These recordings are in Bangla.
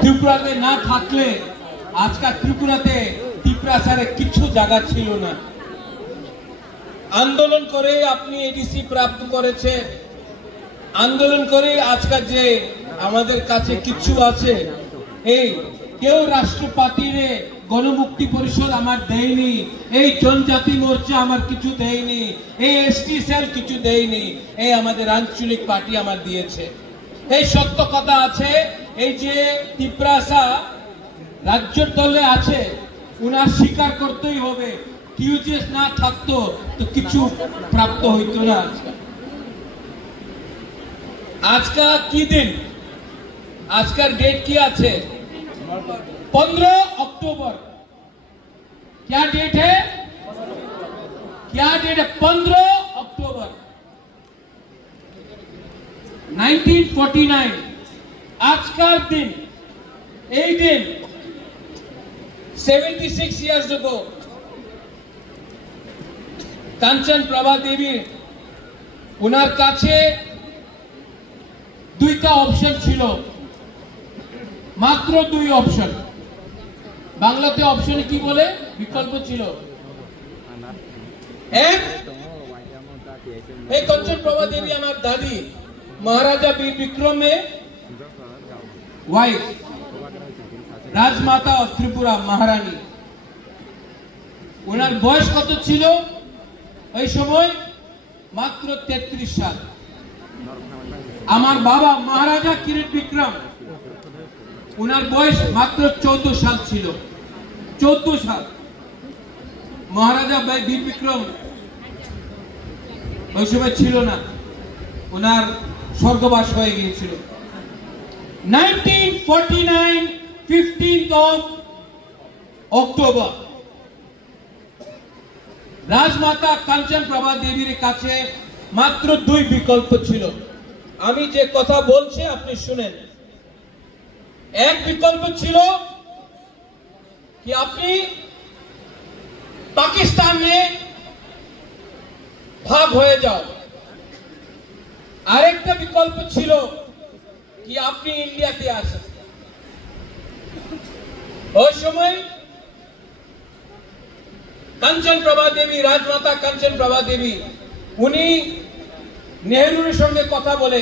ত্রিপুরাতে না থাকলে আজকাল ত্রিপুরাতে টিপ্রাসারে কিছু জায়গা ছিল না। আন্দোলন করে আপনি এডিসি প্রাপ্ত করেছে, আন্দোলন করে আজকাল যে আমাদের কাছে কিছু আছে, এই কেউ রাষ্ট্রপতির গণমুক্তি পরিষদ আমার দেয়নি, এই জনজাতি মোর্চা আমার কিছু দেয়নি, এই এসটি সেল কিছু দেয়নি, এই আমাদের আঞ্চলিক পার্টি আমার দিয়েছে। এই সত্য কথা আছে। এই যে টিপ্রাসা রাজ্যের দলে আছে, উনার স্বীকার করতেই হবে। টিউজিএস না থাকতো তো কিছু প্রাপ্ত হইতো না। আজকাল কি দিন, আজকাল ডেট কি আছে? 15 अक्टूबर। क्या डेट है? क्या डेट है? 15 अक्टूबर 1949। आज का दिन, एक दिन 76 years ago কাঞ্চন প্রভা দেবী উনার কাছে দুইটা অপশন ছিল, মাত্র দুই অপশন। বাংলাতে অপশনে কি বলে? বিকল্প ছিল। এক, এই কাঞ্চন প্রভা দেবী আমার দাদি মহারাজা বীর বিক্রমে ওয়াইফ, রাজমাতা অফ ত্রিপুরা মহারানী। ওনার বয়স কত ছিল ওই সময়? মাত্র 33 সাল। আমার বাবা মহারাজা কিরিট বিক্রম, ওনার বয়স মাত্র 14 সাল ছিল। 14 সাল। মহারাজা বীর বিক্রম ওই সময় ছিল না, ওনার স্বর্গবাস হয়ে গিয়েছিল। 1949 15th of October রাজমাতা কাঞ্চন প্রভা দেবীর কাছে মাত্র দুই বিকল্প ছিল। আমি যে কথা বলছি আপনি শুনেন। এক বিকল্প ছিল कि अपनी पाकिस्तान में भाग हो जाओ, আরেকটা বিকল্প ছিল कि আপনি ইন্ডিয়াতে আসেন। ওই সময় কাঞ্চন প্রভা দেবী, রাজমাতা কাঞ্চন প্রভা দেবী, উনি নেহরুর সঙ্গে কথা বলে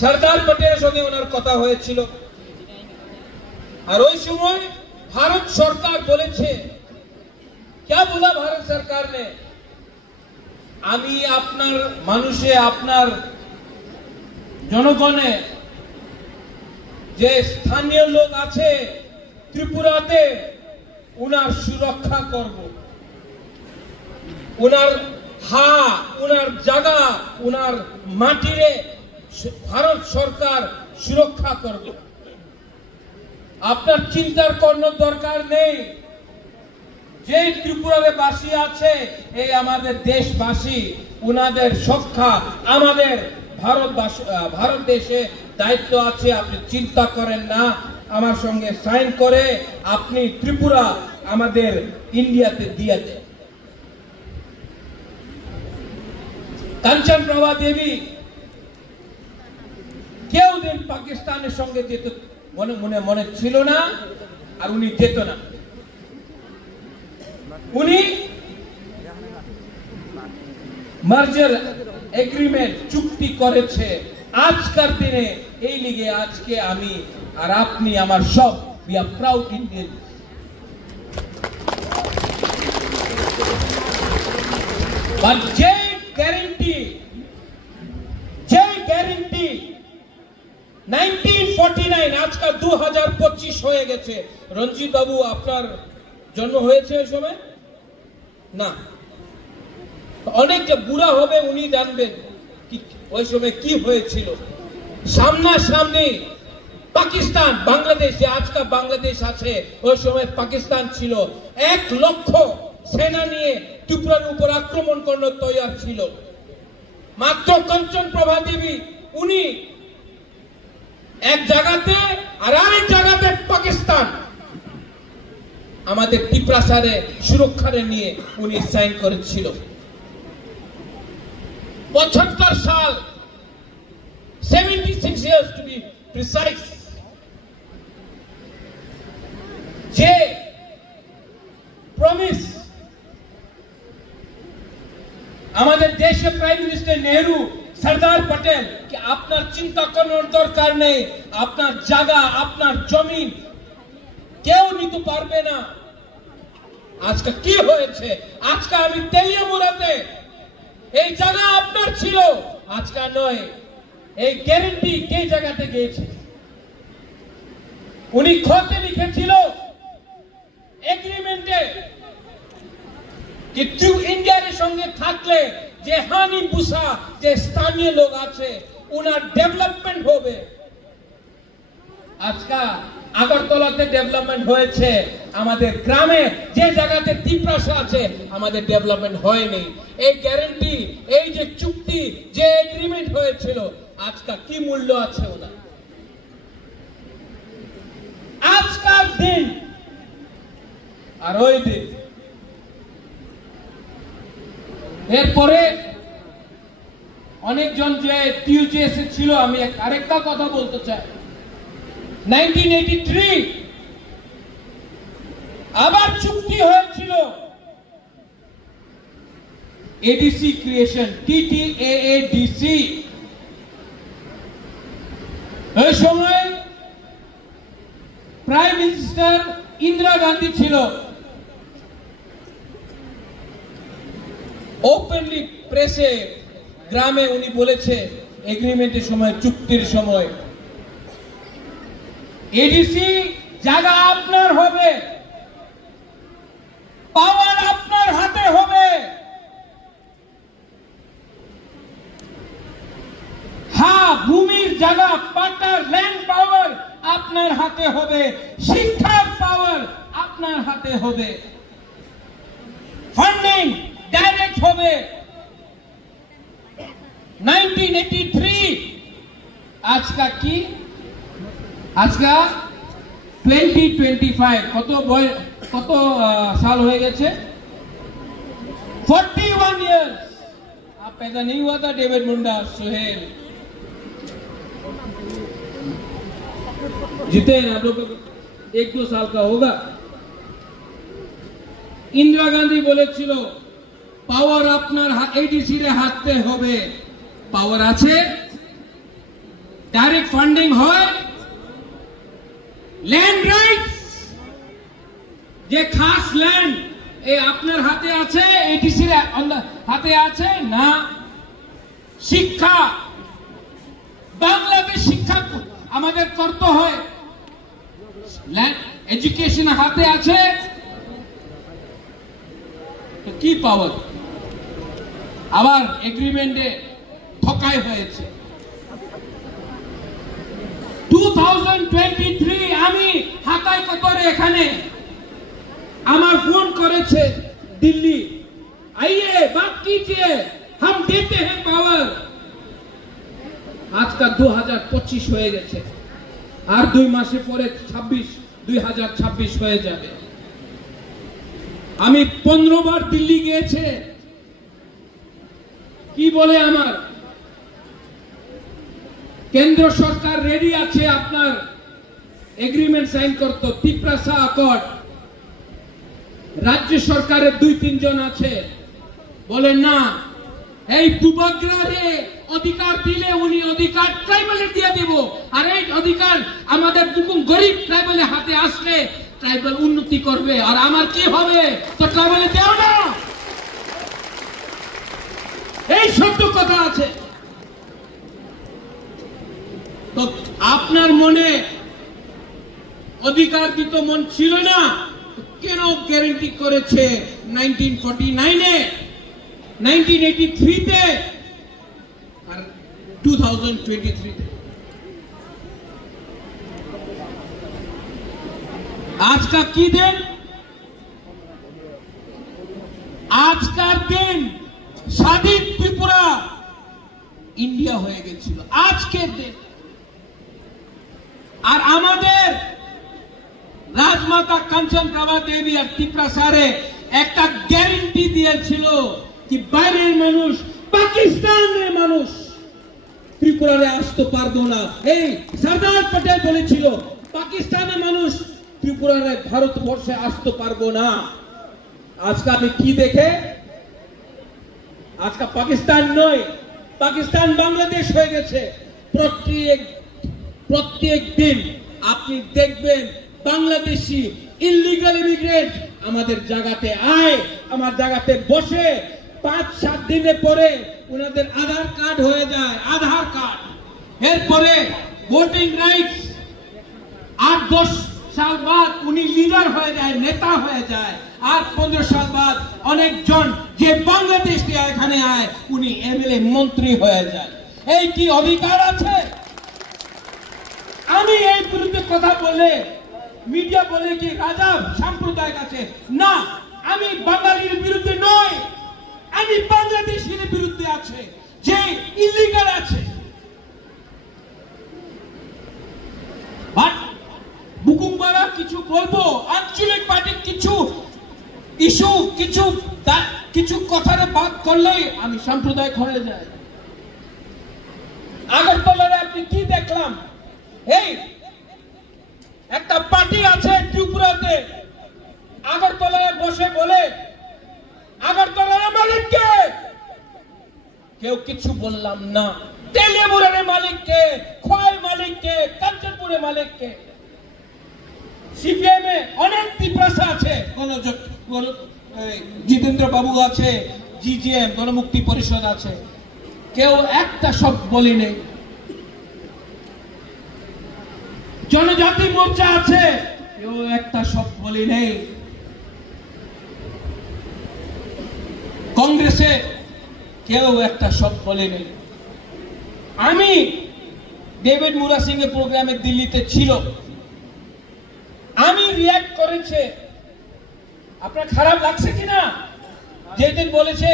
সরদার পটেলের সঙ্গে ওনার কথা হয়েছিল। আর ওই সময় ভারত সরকার বলেছে, क्या बोला भारत सरकार ने? আমি আপনার মানুষে, আপনার জনগণে যে স্থানীয় লোক আছে ত্রিপুরাতে, উনার সুরক্ষা করব, উনার উনার জায়গা, উনার মাটিরে ভারত সরকার সুরক্ষা করবে। আপনার চিন্তার কোনো দরকার নেই। যে ত্রিপুরার বাসী আছে, এই আমাদের দেশবাসী, উনাদের সুরক্ষা আমাদের ভারত দেশে দায়িত্ব আছে। আপনি চিন্তা করেন না। আমার সঙ্গে সাইন করে আপনি ত্রিপুরা আমাদের ইন্ডিয়াতে দিয়ে দেন। কাঞ্চন প্রভা দেবী কেউ দিন পাকিস্তানের সঙ্গে যেত মনে ছিল না, আর উনি যেত না। উনি মার্জার এগ্রিমেন্ট চুক্তি করেছে আজকের দিনে। এই লিগে আজকে আমি আর আপনি, আমার সব, we are proud Indians। But যে গ্যারান্টি 1949 আজকাল 2025 হয়ে গেছে। রঞ্জিত বাবু, আপনার জন্ম হয়েছে ওই সময় না? অনেক যে বুড়া হবে উনি জানবেন ওই সময় কি হয়েছিল। সামনাসামনি পাকিস্তান, বাংলাদেশ, যে আজকাল বাংলাদেশ আছে, ওই সময় পাকিস্তান ছিল। 1 লক্ষ সেনা নিয়ে ত্রিপুরার উপর আক্রমণ করার তৈরি ছিল। মাত্র কাঞ্চন প্রভা দেবী উনি এক জায়গাতে আর আরেক জায়গাতে পাকিস্তান আমাদের টিপ্রাসারে সুরক্ষা নিয়ে উনি সাইন করেছিল। 75 সাল, 76 years to be precise, যে প্রমিস আমাদের দেশে প্রাইম মিনিস্টার নেহরু, সরদার পটেল কি আপনার চিন্তা করার দরকার নেই, আপনার জায়গা, আপনার জমিন কেউ নিতে পারবে না। আজকে কি হয়েছে? আজকে আমি তেলিয়ামুড়াতে, এই জায়গা আপনার ছিল, আজকে নয়। এই গ্যারেন্টি কে জায়গাতে গিয়েছে? উনি খতে লিখেছিল এগ্রিমেন্টে कि इंडिया संगे থাকলে যে হানি বুসা যে স্থানীয় লোক আছে উনার ডেভেলপমেন্ট হবে। আজকে আগরতলাতে ডেভেলপমেন্ট হয়েছে, আমাদের গ্রামে যে জায়গাতে তিপ্রাসা আছে আমাদের ডেভেলপমেন্ট হয়নি। এই গ্যারান্টি, এই যে চুক্তি, যে এগ্রিমেন্ট হয়েছিল, আজকে কি মূল্য আছে ওনার? আজকাল দিন আর ওই দিন। এরপরে অনেকজন যে টিউজিএস ছিল, আমি আরেকটা কথা বলতে চাই। 1983 আবার চুক্তি হয়েছিল এডিসি ক্রিয়েশন, TTAADC। ওই সময় প্রাইম মিনিস্টার ইন্দিরা গান্ধী ছিল। ওপেনলি প্রেসে, গ্রামে উনি বলেছে এগ্রিমেন্টের সময়, চুক্তির সময়, এডিসি জায়গা আপনার হবে, পাওয়ার আপনার হাতে হবে। হ্যাঁ, ভূমির জায়গা, পাটার ল্যান্ড পাওয়ার আপনার হাতে হবে, শিক্ষার পাওয়ার আপনার হাতে হবে, ফান্ডিং ডাইরেক্ট হবে। 1983 আজকা কি? আজকা 2025 কত साल হয়ে গেছে? 41 years। आप पैदा नहीं हुआ था डेविड मुंडा, सुहेल जिते आप लोग 1-2 साल का होगा। इंदिरा गांधी বলেছিল পাওয়ার আপনার এডিসি রে হাতে হবে। পাওয়ার আছে, ডাইরেক্ট ফান্ডিং হয়, ল্যান্ড রাইটস যে খাস ল্যান্ড এ আপনার হাতে আছে, এডিসি রে হাতে আছে না। শিক্ষা, বাংলাদেশ শিক্ষা আমাদের করতে হয়, ল্যান্ড এডুকেশন হাতে আছে, তো কি পাওয়ার? আবার এগ্রিমেন্টে ধোঁকায় হয়েছে। 2023 আমি হাতায় কতরে এখানে আমার ফোন করেছে দিল্লি, आइए बात कीजिए, हम देते हैं पावर। আজকে 2025 হয়ে গেছে, আর 2 মাসে পরে 2026 হয়ে যাবে। আমি 15 বার দিল্লি গিয়েছে। কি বলে আমার কেন্দ্র সরকার রেডি আছে আপনার এগ্রিমেন্ট সাইন করতে, তিপ্রাসা অ্যাকর্ড। রাজ্য সরকারের 2-3 জন আছে, বলে না, এই পূর্বাগ্রাহে অধিকার দিলে উনি অধিকার ট্রাইবালে দিয়ে দেব, আর এই অধিকার আমাদের দুকুম গরিব ট্রাইবালের হাতে আসলে ট্রাইবাল উন্নতি করবে, আর আমার কি হবে? তো ট্রাইবালে দেও না। এই শব্দ কথা আছে। তো আপনার মনে অধিকার দিত মন ছিল না, কেন গ্যারান্টি করেছে 1949-এ, 1983-তে আর 2023-তে? আজকা কি দিন? আজকার দিন স্বাধীন ত্রিপুরা ইন্ডিয়া হয়ে গেছিল আজকের দিন। আর আমাদের রাজমাতা কাঞ্চন প্রভা দেবী আর তিপ্রাসারে একটা গ্যারান্টি দিয়েছিল কি বাইরের মানুষ পাকিস্তানের মানুষ ত্রিপুরারে আসতে পারবো না। এই সরদার পটেল বলেছিল পাকিস্তানের মানুষ ত্রিপুরারে ভারতবর্ষে আসতে পারবো না। আজকে আমি কি দেখে, আজকে পাকিস্তান নয়, পাকিস্তান বাংলাদেশ হয়ে গেছে। প্রত্যেক দিন আপনি দেখবেন বাংলাদেশি ইলিগাল ইমিগ্রেন্ট আমাদের জায়গাতে আয়, আমার জায়গাতে বসে, 5-7 দিনের পরে ওনাদের আধার কার্ড হয়ে যায়, আধার কার্ড, এরপরে ভোটিং রাইটস, 8-10 সাল বাদ উনি লিডার হয়ে যায়, নেতা হয়ে যায়, আর 15 সাল বাদ অনেকজন যে বাংলাদেশ থেকে এখানে আয় উনি এমএলএ মন্ত্রী হয়ে যায়। এই কি অধিকার আছে? আমি এই বিরুদ্ধে কথা বলে মিডিয়া বলে কি রাজা সাম্প্রদায়িক আছে, না, আমি বাঙালির বিরুদ্ধে নয়, আমি বাংলাদেশের বিরুদ্ধে আছে যে ইলিগাল আছে। বুকুমবারা কিছু বলবো, আঞ্চলিক পার্টি কিছু ইস্যু কিছু কথারে বাদ করলেই আমি সাম্প্রদায়িক হয়ে যাই। আগরতলায় আপনি কি দেখলাম? এই একটা পার্টি আছে ত্রিপুরাতে, আগরতলায় বসে বলে আগরতলার মালিককে, কেউ কিছু বললাম না। তেলিয়ামুরের মালিককে, খোয়াই মালিককে, কাঞ্চনপুরের মালিককে। সিপিএম এ অনেক ত্রিপ্রাসা আছে, জিতেন্দ্র বাবু আছে, জিজিএম গণমুক্তি পরিষদ আছে, কেউ একটা শব্দ বলি নেই। জনজাতি মোর্চা আছে, কেউ একটা শব্দ বলি নেই। কংগ্রেসে কেউ একটা শব্দ বলে নেই। আমি ডেভিড মুরা সিং এর প্রোগ্রামে দিল্লিতে ছিল, আমি রিঅ্যাক্ট করেছে, আপনার খারাপ লাগছে কিনা? যেদিন বলেছে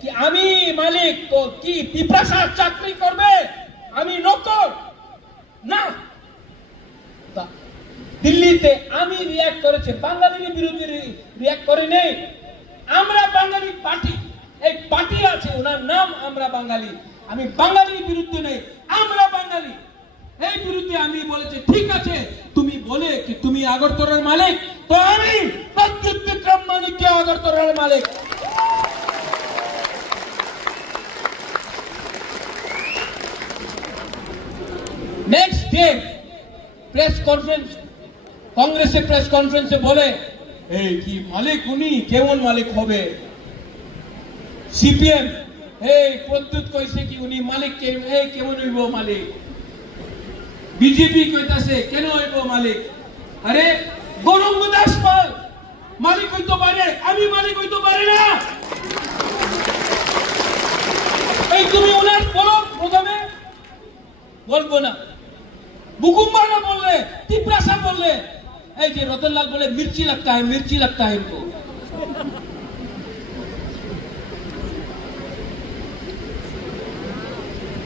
কি আমি মালিক, তো কি পিপ্রাসার চাকরি করবে, আমি নকর না। দিল্লিতে আমি রিঅ্যাক্ট করেছে, বাঙালির বিরুদ্ধে রিঅ্যাক্ট করে নেই। আমরা বাঙালি পার্টি, এই পার্টি আছে, ওনার নাম আমরা বাঙালি। আমি বাঙালির বিরুদ্ধে নেই, আমরা বাঙালি। এই বিরুদ্ধে আমি বলেছি ঠিক আছে, তুমি বলে কি তুমি আগরতলার মালিক, তো আমি প্রদ্যুৎ বিক্রম মানিককে আগরতলার মালিক। নেক্সট ডে প্রেস কনফারেন্স, কংগ্রেসের প্রেস কনফারেন্সে বলে এই কি মালিক উনি, কেমন মালিক হবে? সিপিএম এই প্রদ্যুৎ কইছে কি উনি মালিক, এই কেমন হইব মালিক? বিজেপি কইতাছে কেন হইব মালিক? আরে গৌরঙ্গ দাস পাল মালিক হইতে পারে, আমি মালিক হইতে পারি না। এই তুমি ওনার বলো, প্রথমে বলবো না। বুকুমবারা বললে, তিপ্রাসা বললে, এই যে রতনলাল बोले मिर्ची लगता है इनको।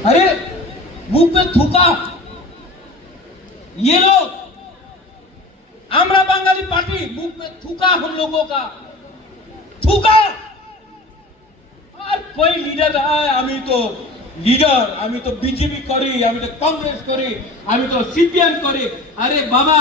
अरे मुंह पे थूका ये लोग, आमरा बंगाली पार्टी मुंह पे थूका हम लोगों का, थूका। और कोई लीडर है, আমি তো লিডার, আমি তো বিজেপি করি, আমি তো কংগ্রেস করি, আমি তো সিপিএম করি। আরে বাবা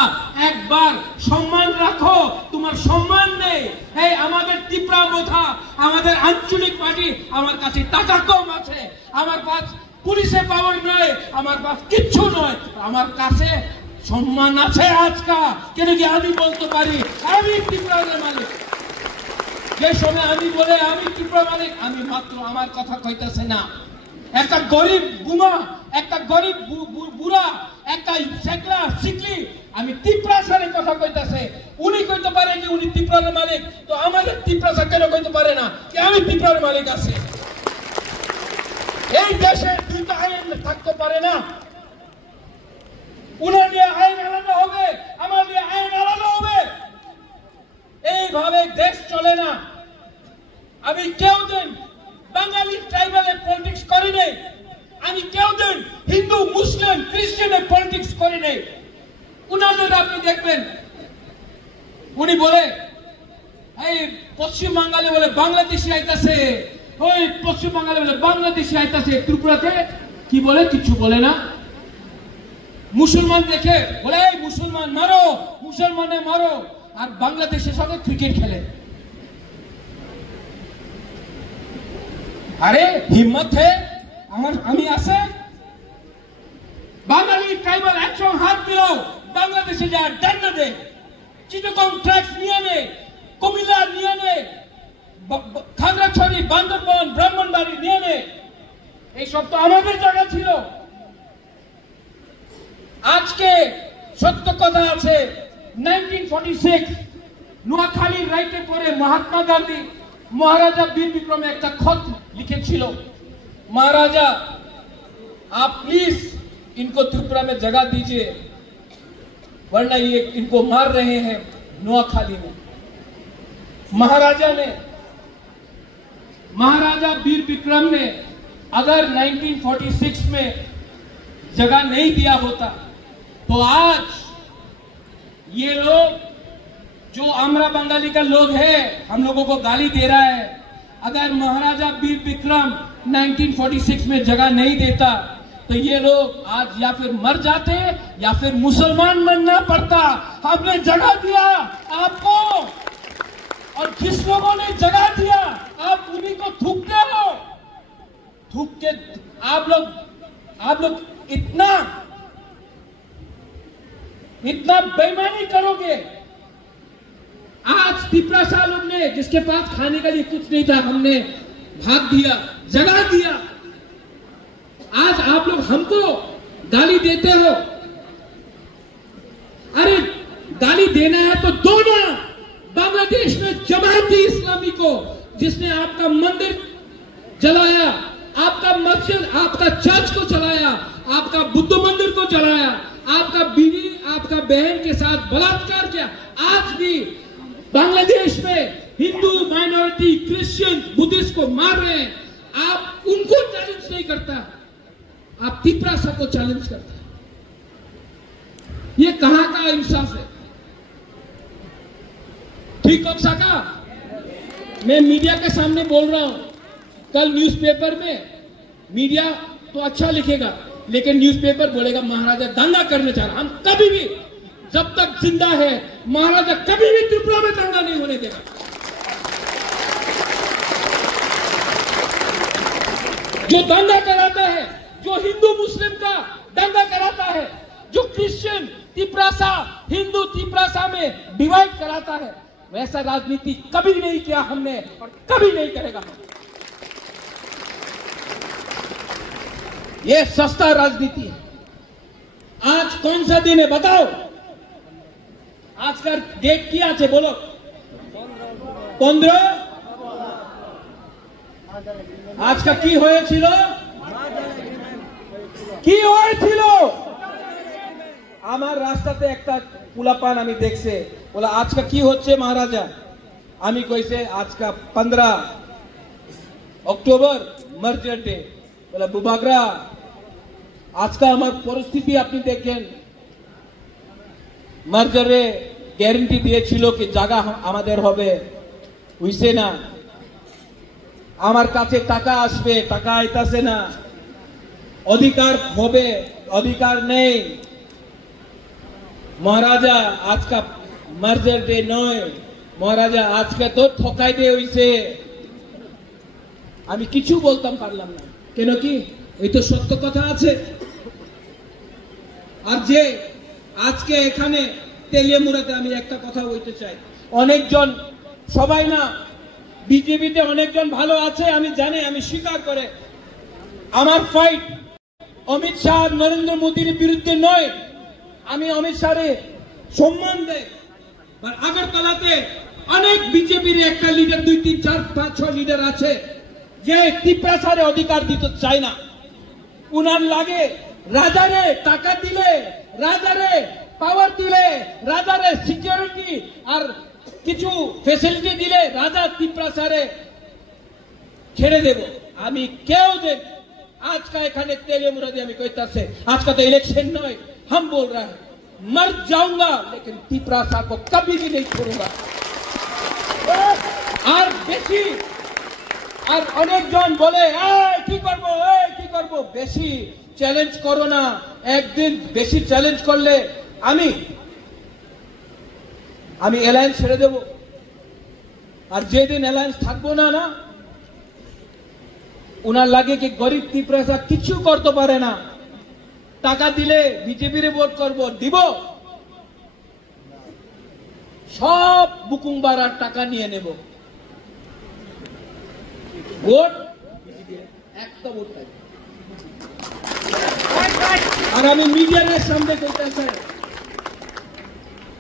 একবার সম্মান রাখো, তোমার সম্মান নেই। এই আমাদের ত্রিপুরা মোথা, আমাদের আঞ্চলিক পার্টি, আমার কাছে টাকা কম আছে, আমার কাছে পুলিশের পাওয়ার নয়, আমার কাছে কিচ্ছু নয়, আমার কাছে সম্মান আছে আজকা। কেন কি আমি বলতে পারি আমি ত্রিপুরার মালিক। যে সময় আমি বলে আমি ত্রিপুরা মালিক, আমি মাত্র আমার কথা কইতাছে না। একটা গরিব বুমা, একটা গরিব বুড়া, একটা শেখলা শিখলি, আমি ত্রিপ্রাসারের কথা কইতাছে, উনি কইতে পারে যে উনি ত্রিপুরার মালিক, তো আমাদের ত্রিপ্রাসা কেন কইতে পারে না যে আমি ত্রিপুরার মালিক আছে? এই দেশে দুইটা আইন থাকতে পারে না। উনার নিয়ে আইন আলাদা হবে, আমার নিয়ে আইন আলাদা হবে, এইভাবে দেশ চলে না। আমি কেউ দিন বাঙালি ট্রাইবালের পলিটিক্স করি নাই, আমি কেউ দিন হিন্দু মুসলিম খ্রিস্টানের পলিটিক্স করি নাই। উনাদের আপনি দেখবেন উনি বলে এই পশ্চিম বাঙালি বলে বাংলাদেশি আইতাছে, ওই পশ্চিম বাংলায় বলে বাংলাদেশি আইতাছে ত্রিপুরাতে কি বলে কিছু বলে না মুসলমান দেখে বলে এই মুসলমান মারো মুসলমানে মারো আর বাংলাদেশের সঙ্গে ক্রিকেট খেলে আরে হিম্মত হে আমার আমি আছে বাঙালি ট্রাইবাল একসঙ্গে হাত মিলাও বাংলাদেশে যা ডান্ডা দে চিটাগং ট্র্যাক্স নিয়ে নে কুমিল্লা নিয়ে নে খাগড়াছড়ি বান্দরবান ব্রাহ্মণবাড়ি নিয়ে নে এইসব তো আমাদের জায়গা ছিল আজকে সত্য কথা আছে 1946 নোয়াখালীর রাইটের পরে মহাত্মা গান্ধী महाराजा वीर विक्रम एक खत लिखे छिलो महाराजा आप प्लीज इनको त्रिपुरा में जगह दीजिए वरना ये इनको मार रहे हैं नोआखाली में महाराजा वीर विक्रम ने अगर 1946 में जगह नहीं दिया होता तो आज ये लोग जो आमरा बंगाली का लोग है हम लोगों को गाली दे रहा है अगर महाराजा वीर विक्रम 1946 में जगह नहीं देता तो ये लोग आज या फिर मर जाते या फिर मुसलमान बनना पड़ता हमने जगह दिया आपको और जिस लोगों ने जगह दिया आप उन्हीं को थूकते हो थूक के आप लोग इतना बेईमानी करोगे आज तिपरासा लोग ने जिसके पास खाने का लिए कुछ नहीं था हमने भाग दिया जगह दिया आज आप लोग हमको गाली देते हो अरे गाली देना है तो दो ना बांग्लादेश में जमाती इस्लामी को जिसने आपका मंदिर जलाया आपका मस्जिद आपका चर्च को जलाया आपका बुद्ध मंदिर को जलाया आपका बीवी आपका बहन के साथ बलात्कार किया आज भी बांग्लादेश में हिंदू माइनॉरिटी क्रिश्चियन बुद्धिस्ट को मार रहे हैं आप उनको चैलेंज नहीं करता आप तिपरासा को चैलेंज करता ये कहां का इंसाफ है ठीक हो सका मैं मीडिया के सामने बोल रहा हूं कल न्यूज़पेपर में मीडिया तो अच्छा लिखेगा लेकिन न्यूज़पेपर बोलेगा महाराजा दंगा करने चाह रहा हम कभी भी जब तक जिंदा है महाराजा कभी भी त्रिपुरा में दंगा नहीं होने देगा जो दंगा कराता है जो हिंदू मुस्लिम का दंगा कराता है जो क्रिश्चियन तिपरासा हिंदू तिपरासा में डिवाइड कराता है वैसा राजनीति कभी नहीं किया हमने और कभी नहीं करेगा ये सस्ता राजनीति है आज कौन सा दिन है बताओ आज का डेट क्या আছে बोलो 15 आज का কি হয়েছিল কি হয়েছিল আমার রাস্তাতে একটা পুলাপান আমি দেখছে বলা আজকে কি হচ্ছে মহারাজা আমি কইছে আজকে 15 অক্টোবর মার্জার ডে বলা বুবাগরা আজকে আমার পরিস্থিতি আপনি দেখেন মার্জারে গ্যারান্টি দিয়েছিল কি জায়গা আমাদের হবে হইছে না আমার কাছে টাকা আসবে টাকা আইতাছে না অধিকার হবে অধিকার নেই মহারাজা আজকে মার্জার ডে নয় মহারাজা আজকে তো ঠকাই দিয়ে হইছে আমি কিছু বলতাম পারলাম না কেন কি এই তো সত্য কথা আছে আর যে আজকে এখানে তেলিয়ামুড়াতে আমি একটা কথা বলতে চাই অনেকজন সবাই না বিজেপিতে অনেকজন ভালো আছে আমি জানি আমি স্বীকার করে আমার ফাইট অমিত শাহ নরেন্দ্র মোদীর বিরুদ্ধে নয় আমি অমিত শাহরে সম্মান দেই আর আগরতলাতে অনেক বিজেপির একটা লিডার 2 3 4 5 6 লিডার আছে যে তিপরাসারে অধিকার দিতে চায় না উনার লাগে রাজারে টাকা দিলে রাজারে পাওয়ার দিলে রাজারে সিকিউরিটি আর কিছু ফ্যাসিলিটি দিলে রাজা তিপরাসারে ছেড়ে দেব আমি কেউ দেব आज का एखाने तेलियामुड़ा में कहता से आज का तो इलेक्शन नहीं हम बोल रहे हैं मर जाऊंगा लेकिन तिपरासा को कभी भी नहीं छोड़ूंगा और बेसी আর অনেকজন বলে কি করব বেশি চ্যালেঞ্জ করো না, একদিন বেশি চ্যালেঞ্জ করলে আমি অ্যালায়েন্স ছেড়ে দেব। আর যেদিন অ্যালায়েন্স থাকবো না উনার লাগে কি গরিব ত্রিপুরা কিছু করতে পারে না, টাকা দিলে বিজেপির ভোট করব, দিব সব বুকুং বাড়ার টাকা নিয়ে নেব, ভোট একটা ভোট। আর আমি মিডিয়ার সামনে কইতেছি,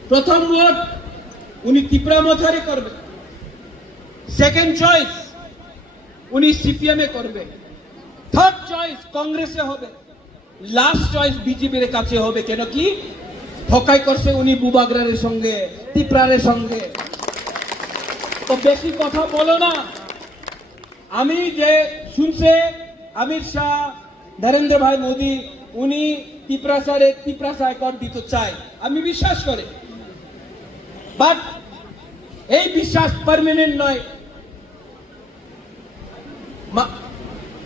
প্রথম ভোট উনি ত্রিপুরা মথারে করবে, সেকেন্ড চয়েস উনি সিপিএম এ করবে, থার্ড চয়েস কংগ্রেসে হবে, লাস্ট চয়েস বিজেপির কাছে হবে। কেন কি ঠকাই করছে উনি বুবাগ্রারের সঙ্গে, ত্রিপুরারের সঙ্গে। তো বেশি কথা বলো না। আমি যে শুনছে অমিত শাহ, নরেন্দ্র ভাই মোদী উনি ত্রিপুরা কর দিতে চায়, আমি বিশ্বাস করি, বাট এই বিশ্বাস পার্মানেন্ট নয়।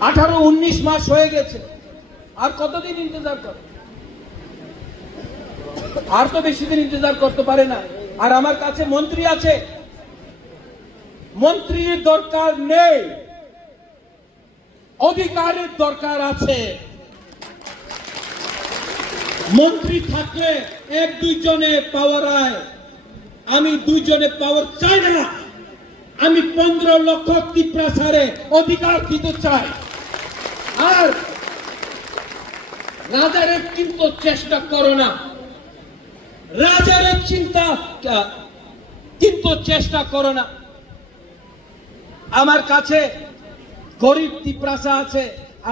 18-19 মাস হয়ে গেছে, আর কতদিন ইন্তজার করে? আর তো বেশি দিন ইন্তজার করতে পারে না। আর আমার কাছে মন্ত্রী আছে, মন্ত্রীর দরকার নেই, অধিকারের দরকার আছে। মন্ত্রী থাকলে 1-2 জনে পাওয়ার আয়, আমি 2 জনে পাওয়ার চাই না। আমি 15 লক্ষ ত্রিপুরা অধিকার দিতে চাই। আর রাজারের কিন্তু চেষ্টা করো না, রাজারের চিন্তা কিন্তু চেষ্টা করো না। আমার কাছে গরিব ত্রিপুরা আছে,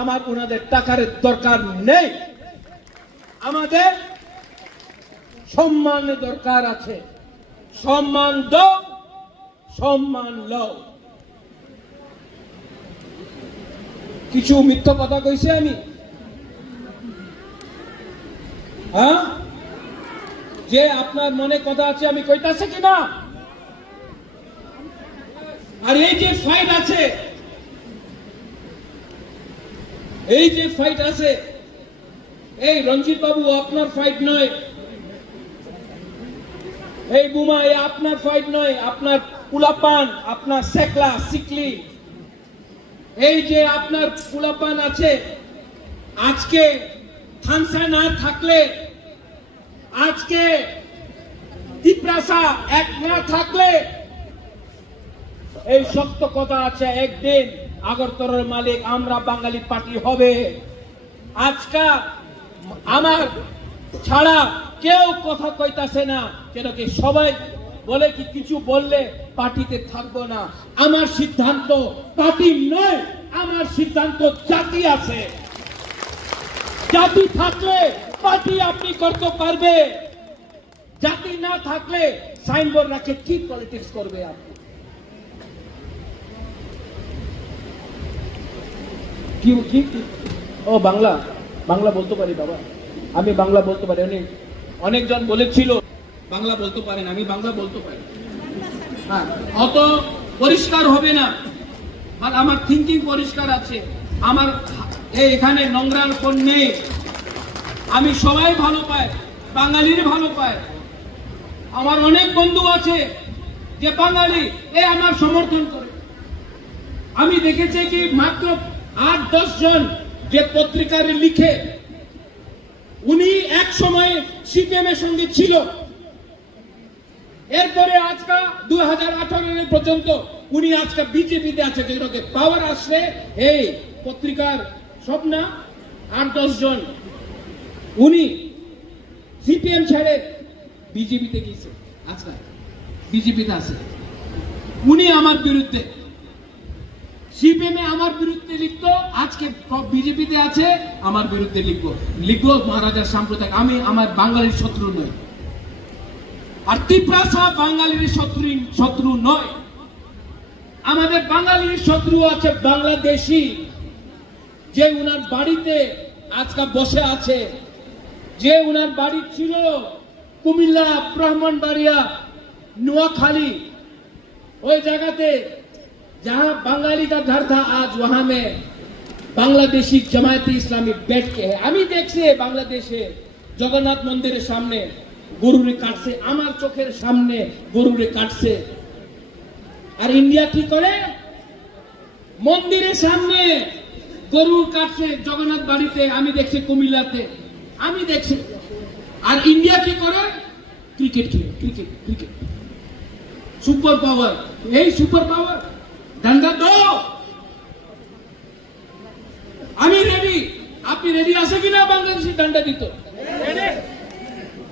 আমার ওনাদের টাকার দরকার নেই। আমাদের সম্মানের দরকার আছে, সম্মান দাও, সম্মান লও। কিছু মিথ্যা কথা কইছে আমি, হ্যাঁ? যে আপনার মনে কথা আছে আমি কইতাছি কিনা? আর এই যে ফাইট আছে, এই রঞ্জিত বাবু আপনার ফাইট নয়, এই বুমা এ আপনার ফাইট নয়, আপনার পুলাপান, আপনার সেকলা সিকলি, এই যে আপনার পুলাপান আছে, আজকে থানসা না থাকলে, আজকে ত্রিপুরা এক না থাকলে, এই শক্ত কথা আছে, একদিন আগরতলার মালিক আমরা বাঙালি পার্টি হবে। আজকে আমার ছাড়া কেউ কথা কইতাছে না, কেন কি সবাই বলে কি কিছু বললে পার্টিতে থাকবো না। আমার সিদ্ধান্ত পার্টি নয়, আমার সিদ্ধান্ত জাতি আছে। জাতি থাকলে পার্টি আপনি করতে পারবে, জাতি না থাকলে সাইনবোর্ড রাখে কি পলিটিক্স করবে আপনি? কি ও বাংলা বলতে পারি বাবা, আমি বাংলা বলতে পারি। অনেকজন বলেছিল বাংলা বলতে পারেন, আমি বাংলা বলতে পারি। হ্যাঁ, অত পরিষ্কার হবে না, আর আমার থিঙ্কিং পরিষ্কার আছে। আমার এখানে নোংরার কোন নেই, আমি সবাই ভালো পাই, বাঙালির ভালো পাই। আমার অনেক বন্ধু আছে যে বাঙালি, আমার সমর্থন করে। আমি দেখেছি কি মাত্র 8-10 জন যে পত্রিকার লিখে, উনি এক সময় সিপিএম এর সঙ্গে ছিল, এরপরে আজকে 2018 পর্যন্ত উনি আজকে বিজেপিতে আছে। পাওয়ার আসলে এই পত্রিকার সব না 8-10 জন উনি সিপিএম ছেড়ে বিজেপিতে গিয়েছে, আজকে বিজেপিতে আছে। উনি আমার বিরুদ্ধে, সিপিএম এ আমার বিরুদ্ধে লিখতো, আজকে বিজেপিতে আছে আমার বিরুদ্ধে লিখবো মহারাজার সাম্প্রদায়িক। আমি আমার বাঙালির শত্রু নই, আর ত্রিপুরা বাঙালির শত্রু নয়। আমাদের বাঙালির শত্রু আছে বাংলাদেশি, যে উনার বাড়িতে আজকে বসে আছে, যে উনার বাড়ি ছিল কুমিল্লা, ব্রাহ্মণবাড়িয়া, নোয়াখালী, ওই জায়গাতে जहां बंगाली का घर था आज वहां में बांग्लादेशी जमायते इस्लामी बैठ के है। আমি দেখছি বাংলাদেশে জগন্নাথ মন্দিরের সামনে গরুরে কাটছে, আমার চোখের সামনে গরুরে কাটছে। আর ইন্ডিয়া কি করে? মন্দিরের সামনে গরু কাটছে জগন্নাথ বাড়িতে, আমি দেখছি কুমিল্লাতে, আমি দেখছি। আর ইন্ডিয়া কি করে? ক্রিকেট খেলে, ক্রিকেট ক্রিকেট সুপার পাওয়ার। এই সুপার পাওয়ার ডান্ডা দাও, আমি রেডি। আপনি রেডি আছে কিনা বাংলাদেশি ডান্ডা দিত?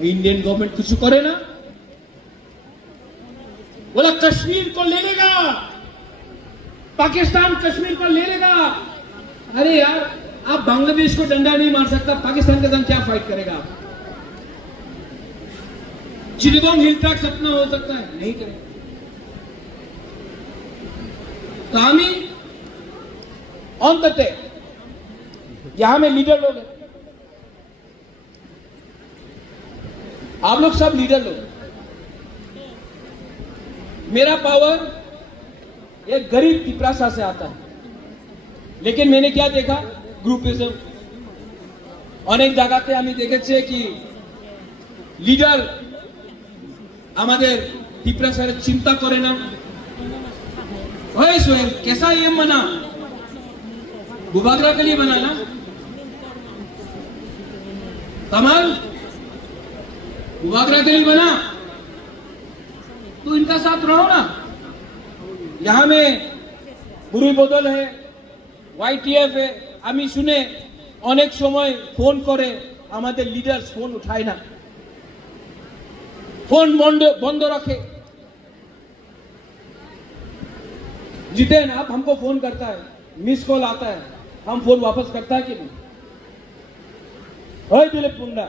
इंडियन गवर्नमेंट कुछ करे ना, बोला कश्मीर को ले लेगा, पाकिस्तान कश्मीर को ले लेगा। अरे यार, आप बांग्लादेश को डंडा नहीं मार सकता, पाकिस्तान के संग क्या फाइट करेगा? चिटगोंग हिल ट्रैक सपना हो सकता है, नहीं करेगा। तो हम ऑन करते यहां में लीडर लोग हैं, आप लोग सब लीडर लोग। मेरा पावर एक गरीब तिपरासा से आता है, लेकिन मैंने क्या देखा? ग्रुपिज्म अनेक জায়গাতে আমি দেখেছি কি লিডার আমাদের তিপরাসার চিন্তা করে না। ओए सोहेल, कैसा ये बना? बुबागरा के लिए बना ना? कमल बुबागरा के लिए बना, तो इनका साथ रहो ना। यहां में बुरी बदल है, YTF है। আমি শুনে অনেক সময় ফোন করে আমাদের লিডার ফোন উঠায় না, ফোন বন্ধ रखे। जितेन, आप हमको फोन करता है, मिस कॉल आता है, हम फोन वापस करता है कि नहीं? ओए दिलीप पुंडा,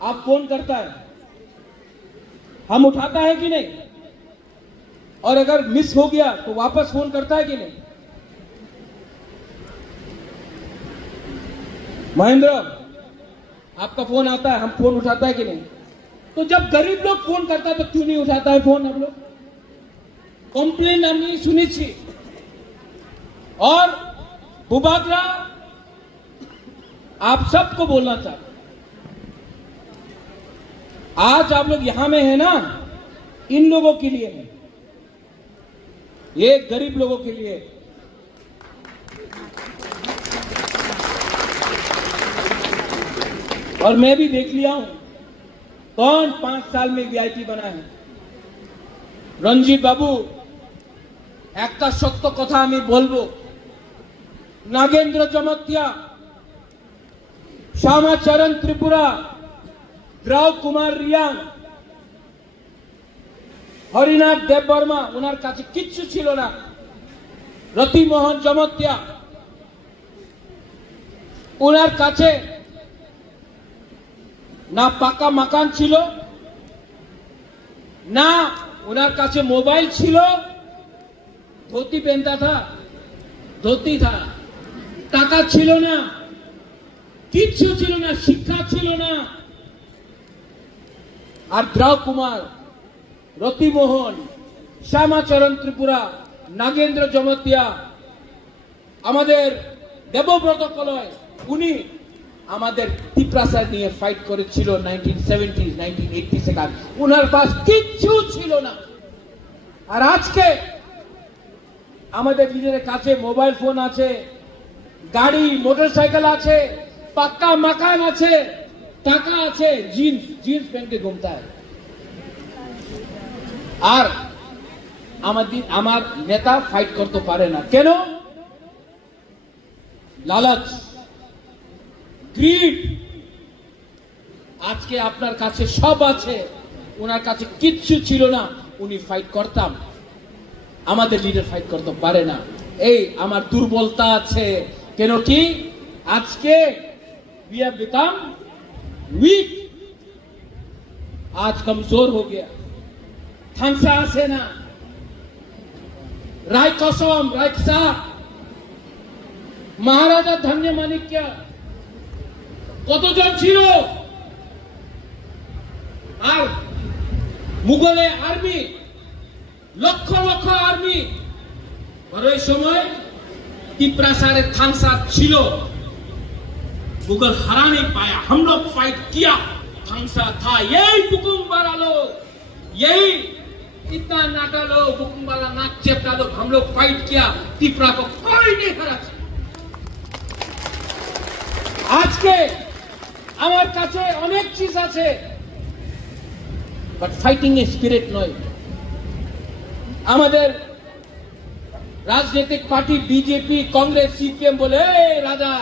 आप फोन करता है, हम उठाता है कि नहीं? और अगर मिस हो गया तो वापस फोन करता है कि नहीं? महेंद्र, आपका फोन आता है, हम फोन उठाता है कि नहीं? तो जब गरीब लोग फोन करता है तो क्यों नहीं उठाता है फोन? हम लोग कंप्लेन हमने सुनी थी। और बुबागरा, आप सबको बोलना चाहते, आज आप लोग यहां में है ना, इन लोगों के लिए है, ये गरीब लोगों के लिए। और मैं भी देख लिया हूं कौन 5 साल में VIP बना है। রঞ্জিত বাবু, একটা সত্য কথা আমি বলবো, নাগেন্দ্র জমতিয়া, শ্যামাচরণ ত্রিপুরা, দ্রাউ কুমার রিয়াং, হরিনাথ দেববর্মা, ওনার কাছে কিচ্ছু ছিল না। রতিমোহন জমতিয়া, ওনার কাছে না পাকা মাকান ছিল, না उनर काছে मोबाइल छिलो, धोती पहनता था, धोती था, टाका छिलो ना, किच्छु छिलो ना, शिक्षा छिलो ना। और द्राव कुमार, रतिमोहन, श्यामाचरण त्रिपुरा, नागेंद्र जमতিয়া, আমাদের দেবব্রত কলয়, উনি আমাদের তিপরাসা নিয়ে ফাইট করেছিল 1970s 1980s से। उनर पास किच्छु छिलो ना। और আজকে আমাদের নিজেদের কাছে মোবাইল ফোন আছে, গাড়ি মোটরসাইকেল আছে, পাক্কা মাকান আছে, টাকা আছে, জিন্স पहन के घूमता है। আর আমার নেতা ফাইট করতে পারে না কেন? লালচ, গ্রিড। আজকে আপনার কাছে সব আছে, ওনার কাছে কিচ্ছু ছিল না, উনি ফাইট করতাম। আমাদের লিডার ফাইট করতে পারে না, এই আমার দুর্বলতা আছে। কেন কি আজকে we have become weak, आज कमजोर हो गया। थांसा আছে না, রায় কসম, রায়কসা, মহারাজা ধন্য মানিক্য কতজন ছিল? আর মুঘলের আর্মি, লক্ষ লক্ষ আর্মি, और ওই সময় तिपरासारे थांगसा छिलो मुगल हरा नहीं पाया। हम लोग फाइट किया, थांगसा था यही बुकुम्बारा लोग, यही इतना नाटा लोग, बुकुम्बारा नाक चेपटा लोग, हम लोग फाइट किया, तिपरा को कोई नहीं हरा। आज के আমার কাছে অনেক চিজ আছে, বাট ফাইটিং স্পিরিট নয়। আমাদের রাজনৈতিক পার্টি বিজেপি, কংগ্রেস, সিপিএম বলে এই রাজা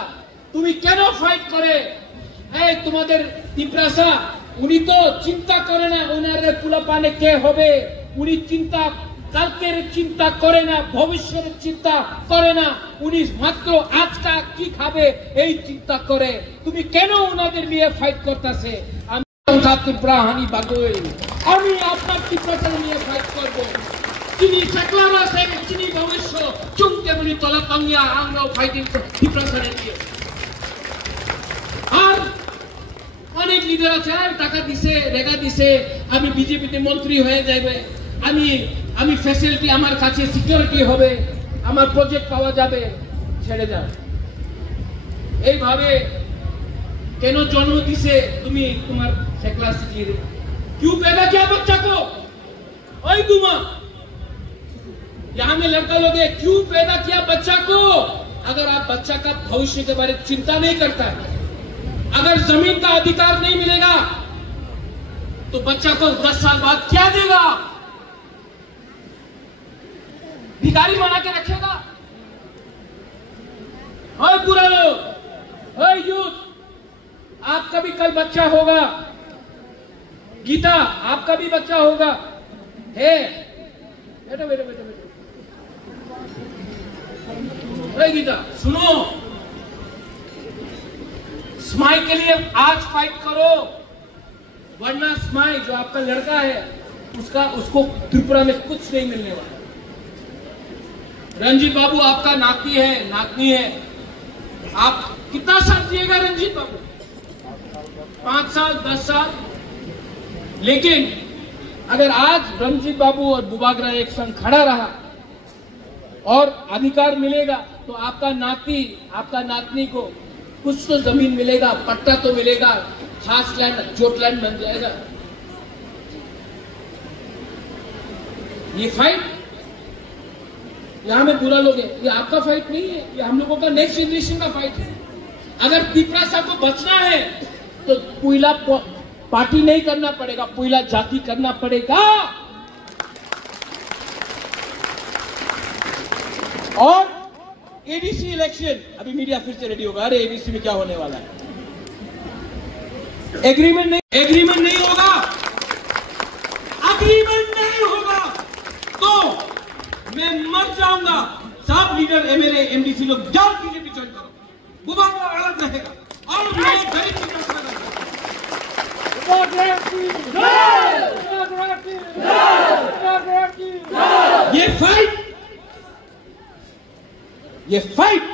তুমি কেন ফাইট করে, এই তোমাদের তিপ্রাসা উনি তো চিন্তা করে না ওনার পুলাপানে কে হবে, উনি চিন্তা কালকের চিন্তা করে না, ভবিষ্যতের চিন্তা করে না, উনি মাত্র আজকা কি খাবে এই চিন্তা করে। তুমি কেন ওনাদের নিয়ে ফাইট করতেছে? আমি তিপ্রাহানি বাগৈ, আমি আপনার তিপ্রাসা নিয়ে ফাইট করব। চিনি চাকলারা থেকে চিনি ভবিষ্য চুমকে বলি তলা পাঙ্গিয়া আমরাও ফাইটিং তিপ্রাসারে নিয়ে। আর অনেক লিডার আছে টাকা দিছে, রেগা দিছে, আমি বিজেপিতে মন্ত্রী হয়ে যাবে, আমি ফ্যাসিলিটি আমার কাছে সিকিউরিটি হবে, আমার প্রজেক্ট পাওয়া যাবে, ছেড়ে দাও। এইভাবে কেন জন্ম দিছে তুমি তোমার শেখলা সিটির? क्यों पैदा किया बच्चा को? ओए गुमा, यहाँ में लड़का लोग है, क्यों पैदा किया बच्चा को? अगर आप बच्चा का भविष्य के बारे में चिंता नहीं करता है, अगर जमीन का अधिकार नहीं मिलेगा तो बच्चा को 10 साल बाद क्या देगा? भिखारी बना के रखेगा? ओए बुरा लोग, ओए यूथ, आपका भी कल बच्चा होगा। गीता, आपका भी बच्चा होगा। है बेटा बेटा बेटा बेटा, अरे गीता सुनो, स्माइल के लिए आज फाइट करो, वरना स्माइल जो आपका लड़का है उसको त्रिपुरा में कुछ नहीं मिलने वाला। रंजीत बाबू आपका नातनी है, आप कितना साल जिएगा रंजीत बाबू? 5 साल 10 साल। लेकिन अगर आज रंजीत बाबू और बुबागरा एक संग खड़ा रहा और अधिकार मिलेगा तो आपका नातनी को कुछ तो जमीन मिलेगा, पट्टा तो मिलेगा, खास लैंड जोट लैंड बन जाएगा। ये फाइट यहां में बुरा लोग है, ये आपका फाइट नहीं है, ये हम लोगों का नेक्स्ट जनरेशन का फाइट है। अगर तिपरासा को बचना है तो पुइला पार्टी नहीं करना पड़ेगा, पुइला जाति करना पड़ेगा। और एडीसी इलेक्शन, अभी मीडिया फिर से रेडी होगा, अरे एडीसी में क्या होने वाला है? एग्रीमेंट नहीं होगा, अग्रीमेंट नहीं होगा तो मैं मर जाऊंगा। सब लीडर एमएलए एमडीसी लोग जाओ बीजेपी ज्वाइन करो, बुबागरा अलग रहेगा और मैं गरीब की तरफ रहेगा। ये फाइट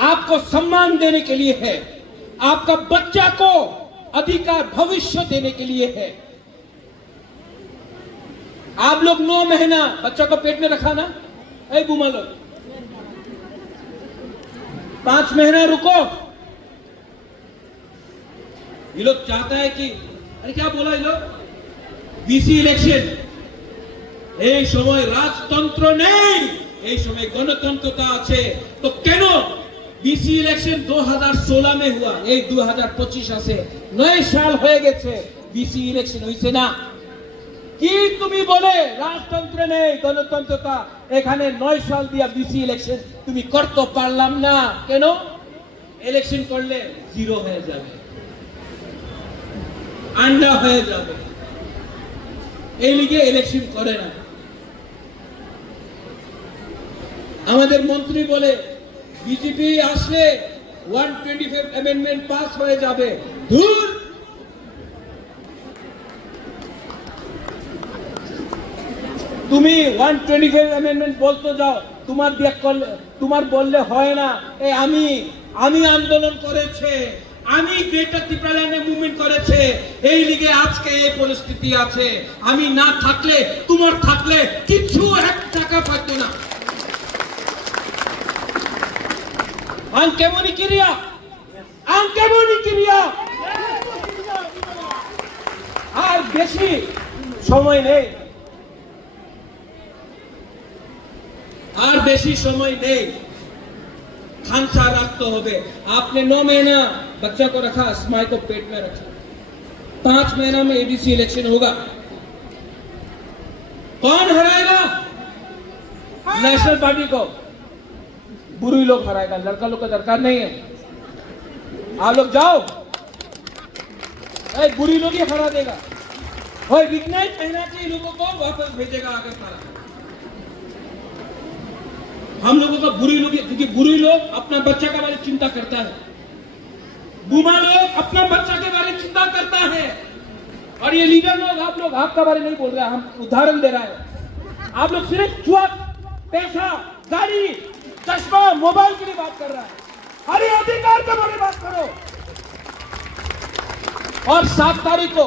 आपको सम्मान देने के लिए है, आपका बच्चा को अधिकार भविष्य देने के लिए है। आप लोग 9 महीना बच्चा को पेट में रखा ना, ऐ बुमा लोग 5 महीना रुको। ये लोग चाहता है कि अरे क्या बोला ये लोग, बीसी इलेक्शन, এই সময় রাজতন্ত্র নেই, এই সময় গণতন্ত্রতা আছে। তো কেন बीसी ইলেকশন 2016 में हुआ, এই 2025 আছে, 9 সাল হয়ে গেছে, बीसी ইলেকশন হইছে না। কি তুমি বলে রাজতন্ত্র নেই, গণতন্ত্রতা, এখানে 9 সাল দিয়া बीसी ইলেকশন তুমি করতে পারলাম না কেন? ইলেকশন করলে জিরো হয়ে যাবে, আন্ডা হয়ে যাবে, এই লিগে ইলেকশন করে না। আমাদের মন্ত্রী বলে বিজেপি আসলে 125 অ্যামেন্ডমেন্ট পাস হয়ে যাবে। ধুর, তুমি 125 অ্যামেন্ডমেন্ট বলতে যাও, তোমার বললে হয় না। আমি আন্দোলন করেছে, আমি গ্রেটার ত্রিপুরাল্যান্ডে মুভমেন্ট করেছে, এই লিগে আজকে এই পরিস্থিতি আছে। আমি না থাকলে, তোমার থাকলে কিছু এক টাকা পাইতো না। কেমনই ক্রিয়া, কেমনই ক্রিয়া। আর বেশি সময় নেই, আর বেশি সময় নেই। खांसा रखते होगे। आपने 9 महीना बच्चा को रखा, स्माई को पेट में रखा, 5 महीना में एडीसी इलेक्शन होगा। कौन हराएगा? नेशनल पार्टी को बुरी लोग हराएगा, लड़का लोग का दरकार नहीं है। आप लोग जाओ, बुरी लोग ही हरा देगा। और विघ्नेश पहना के लोगों को वापस भेजेगा आगे सारा। हम लोगों का बुरी लोग, क्योंकि बुरी लोग अपना बच्चा के बारे में चिंता करता है, बुमा लोग अपना बच्चा के बारे में चिंता करता है। और ये लीडर लोग, आप लोग आपका बारे नहीं बोल रहे, हम उदाहरण दे रहा है। आप लोग सिर्फ जुआ, पैसा, गाड़ी, चश्मा, मोबाइल के लिए बात कर रहा है। अरे अधिकार के बारे में बात करो। और 7 तारीख को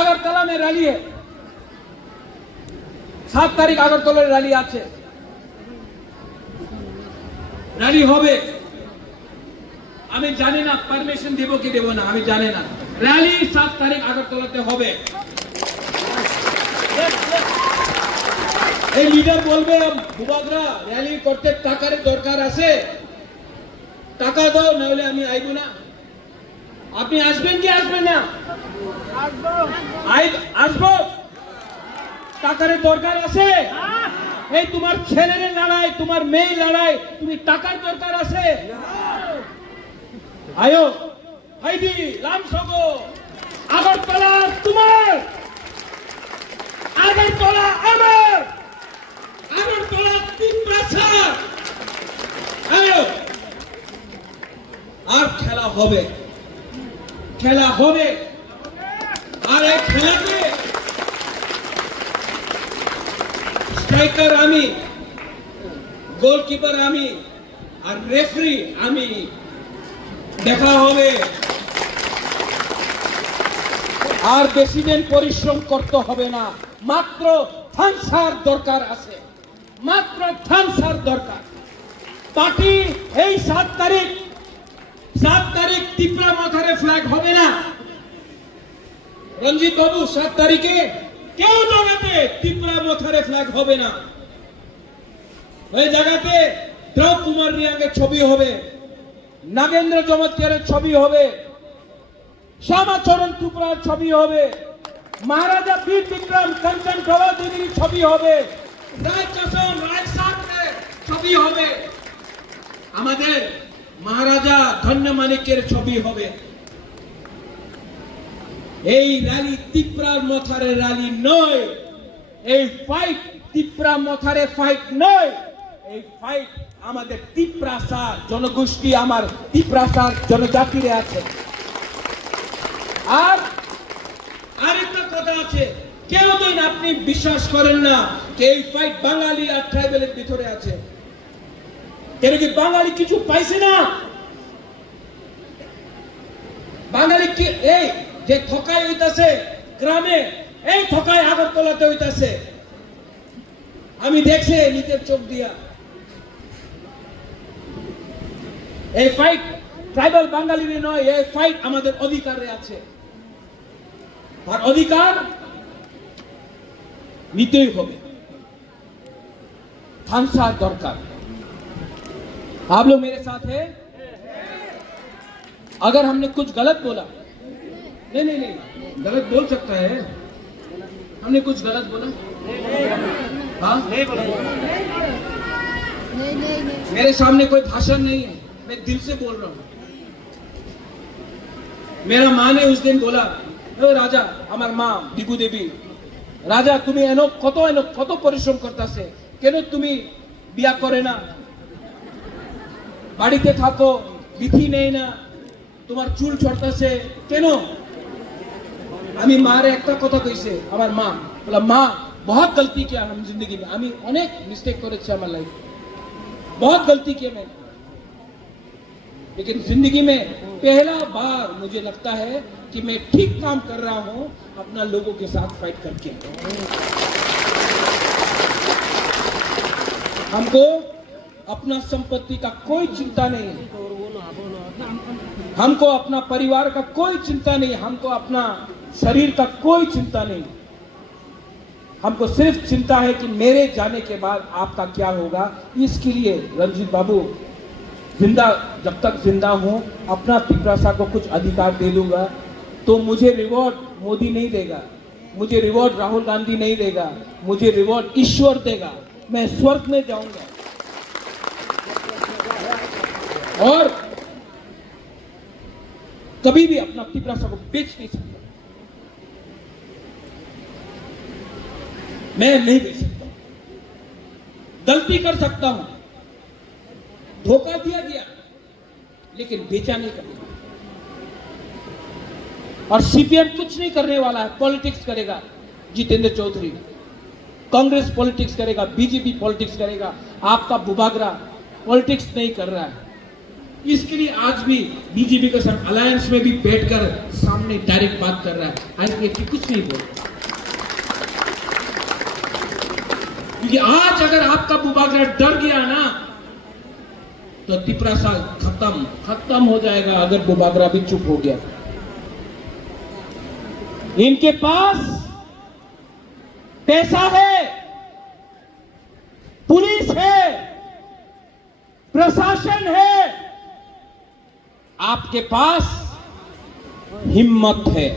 अगरतला में रैली है, 7 तारीख अगरतला रैली আছে, रैली হবে। আমি জানি না পারমিশন দেব কি দেব না, আমি জানি না। র‍্যালি 7 তারিখ আগরতলাতে হবে। এই লিডার বলবে বুবাগরা র‍্যালি করতে টাকার দরকার আছে, টাকা দাও, না হলে আমি আইব না। আপনি আসবেন কি আসবেন না? আসবো। টাকার দরকার আছে? এই তোমার ছেলের লড়াই, তোমার মেয়ে লড়াই, তুমি টাকার দরকার আছে? আয়ো হাইদি লামসগো, আগরতলা তোমার, আগরতলা আমার, আগরতলা ত্রিপুরা। আয়ো, আর খেলা হবে, খেলা হবে। আর এই খেলাতে স্ট্রাইকার আমি, গোলকিপার আমি, আর রেফারি আমি। দেখা হবে। আর বেশি দিন পরিশ্রম করতে হবে না, মাত্র থানসার দরকার আছে, মাত্র থানসার দরকার। পার্টি এই 7 তারিখ ত্রিপুরা মাথারে ফ্ল্যাগ হবে না। রঞ্জিত বাবু 7 তারিখে কেউ জায়গাতে ত্রিপুরা মাথারে ফ্ল্যাগ হবে না। ওই জায়গাতে দ্রৌপদী কুমার রিয়াঙ্গের ছবি হবে, নাগেন্দ্র চমৎকারের ছবি হবে, শ্যামাচরণ ত্রিপুরার ছবি হবে, মহারাজা বীর বিক্রম কাঞ্চন প্রভা দেবীর ছবি হবে, রায় কসম রায় সাহেবের ছবি হবে, আমাদের মহারাজা ধন্য মানিকের ছবি হবে। এই র্যালি ত্রিপুরার মাথারে র্যালি নয়, এই ফাইট ত্রিপুরা মাথারে ফাইট নয়, এই ফাইট আমাদের ত্রিপুরা জনগোষ্ঠী, আমার ত্রিপুরা জনজাতিরে আছে। আর আরেকটা কথা আছে, কেউ দিন আপনি বিশ্বাস করেন না যে এই ফাইট বাঙালি আর ট্রাইবেলের ভিতরে আছে। কেন কি বাঙালি কিছু পাইছে না? বাঙালি কি এই যে ঠকাই হইতাছে গ্রামে, এই ঠকাই আগরতলাতে হইতাছে, আমি দেখছি নিজের চোখ দিয়া। এই ফাইট ট্রাইবাল বাঙালির নয়, এই ফাইট আমাদের অধিকারে আছে। আর অধিকার নিতেই হবে, থামসা দরকার। आप लोग मेरे साथ हैं? अगर हमने कुछ गलत बोला, नहीं, गलत बोल सकता है, हमने कुछ गलत बोला? हाँ, नहीं बोला। मेरे सामने कोई भाषण नहीं है, मैं दिल से बोल रहा हूँ। मेरा माँ ने उस दिन बोला, राजा আমার মা দিগু দেবী, রাজা তুমি এনো কত পরিশ্রম করতেছে, কেন তুমি বিয়া করে না, বাড়িতে থাকো, বিধি নেই না, তোমার চুল ছড়তেছে কেন? আমি মারে একটা কথা কইছে, আমার মা বলা, মা बहुत गलती किया हम जिंदगी में, আমি অনেক মিস্টেক করেছি আমার লাইফে, बहुत गलती किया मैंने। लेकिन जिंदगी में पहला बार मुझे लगता है कि मैं ठीक काम कर रहा हूं अपना लोगों के साथ फाइट करके। हमको अपना संपत्ति का कोई चिंता नहीं है, हमको अपना परिवार का कोई चिंता नहीं, हमको अपना शरीर का कोई चिंता नहीं। हमको सिर्फ चिंता है कि मेरे जाने के बाद आपका क्या होगा। इसके लिए रंजीत बाबू जब तक जिंदा हूं अपना तिपरासा को कुछ अधिकार दे दूंगा। तो मुझे रिवॉर्ड मोदी नहीं देगा, मुझे रिवॉर्ड राहुल गांधी नहीं देगा, मुझे रिवॉर्ड ईश्वर देगा। मैं स्वर्ग में जाऊंगा और कभी भी अपना तिपरासा को बेच नहीं सकता, मैं नहीं बेच सकता। गलती कर सकता हूं, धोखा दिया गया, लेकिन बेचा नहीं करेगा। और सीपीएम कुछ नहीं करने वाला है, पॉलिटिक्स करेगा। जितेंद्र चौधरी कांग्रेस पॉलिटिक्स करेगा, बीजेपी पॉलिटिक्स करेगा, आपका बुबागरा पॉलिटिक्स नहीं कर रहा है। इसके लिए आज भी बीजेपी के साथ अलायंस में भी बैठकर सामने डायरेक्ट बात कर रहा है। आज व्यक्ति कुछ नहीं बोल, क्योंकि आज अगर आपका बुबागरा डर गया ना तो तिपरासा खत्म हो जाएगा। अगर बुबागरा भी चुप हो गया, इनके पास पैसा है, पुलिस है, प्रशासन है, आपके पास हिम्मत है।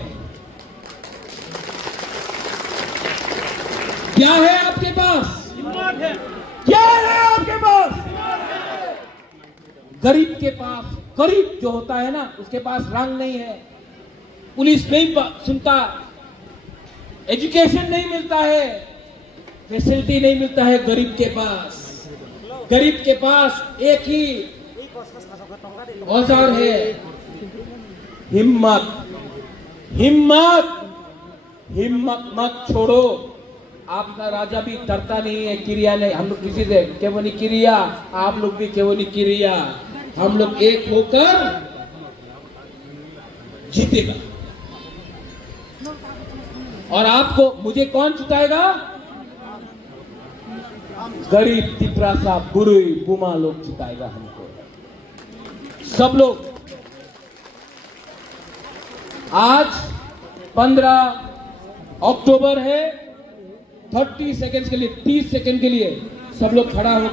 क्या है आपके पास? हिम्मत है। क्या है आपके पास? गरीब के पास, गरीब जो होता है ना उसके पास रंग नहीं है, पुलिस नहीं सुनता, एजुकेशन नहीं मिलता है, फैसिलिटी नहीं मिलता है। गरीब के पास एक ही औजार है, हिम्मत। हिम्मत मत छोड़ो। आपका राजा भी डरता नहीं है, किरिया नहीं। हम लोग किसी से केवनी किरिया, आप लोग भी केवनी किरिया। हम लोग एक होकर जीतेगा। और आपको मुझे कौन जिताएगा? गरीब तिपरासा बुरुई बुमा लोग जिताएगा हमको, सब लोग। आज 15 अक्टूबर है। 30 सेकंड के लिए, 30 सेकंड के लिए सब लोग खड़ा हो।